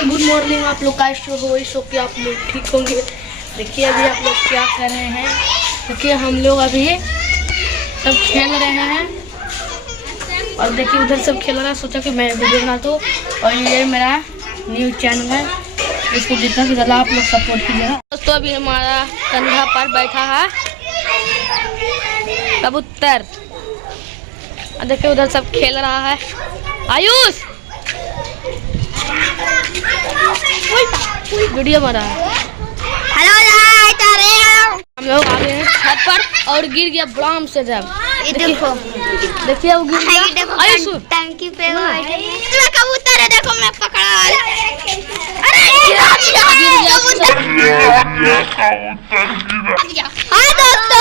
तो good morning, आप लोग का शो हो इस शो के आप लोग ठीक होंगे। देखिए अभी आप लोग क्या कर रहे हैं। देखिए हम लोग अभी सब खेल रहे हैं और देखिए उधर सब खेल रहा है। सोचा कि मैं वीडियो बना दूँ और ये मेरा न्यूज़ चैनल है, इसको जितना से ज़्यादा आप लोग सपोर्ट कीजिएगा। दोस्तों अभी हमारा कंधा पर बैठा है कबूतर और देखिए उधर सब खेल रहा है। आयुष वीडियो बना है। हेलो हम लोग आ गए हैं छत पर और गिर गया ब्राम से। जब देखिए वो गिर गया। आयुष टंकी पे कबूतर है, देखो मैं पकड़ा। अरे हाँ दोस्तों,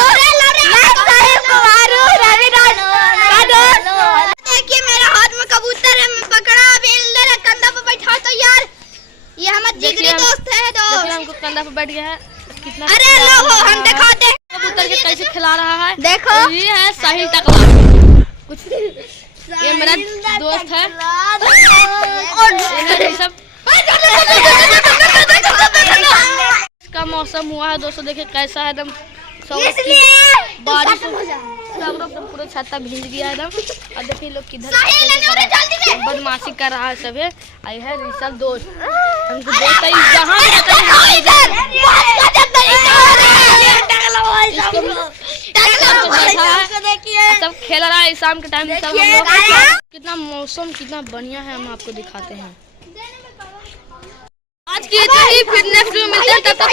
देखिए मेरे हाथ में कबूतर है, मैं पकड़ा। अभी इधर कंधा पे बैठा। तो यार ये हमारे जिगरी दोस्त है। तो हमको कंधा पे बैठ गया है। कितना अरे लो हम दिखाते हैं कबूतर के कैसे खिला रहा है। देखो ये है साहिल टकला। कुछ ये मेरा दोस्त है और ये सब इसका मौसम हुआ है दोस्तों। देखिए कैसा है एकदम बारिश, सब पूरा छत्ता भीग गया एकदम। और देखिए लोग किधर बदमाशी कर रहा है। सब है आई है ऋषभ दोस्त, हमको दोस्त है जहाँ सब खेल रहा है शाम के टाइम। सब कितना मौसम कितना बढ़िया है, हम आपको दिखाते हैं। आज की फिर नेक्स्ट वीडियो मिलते हैं, तब तक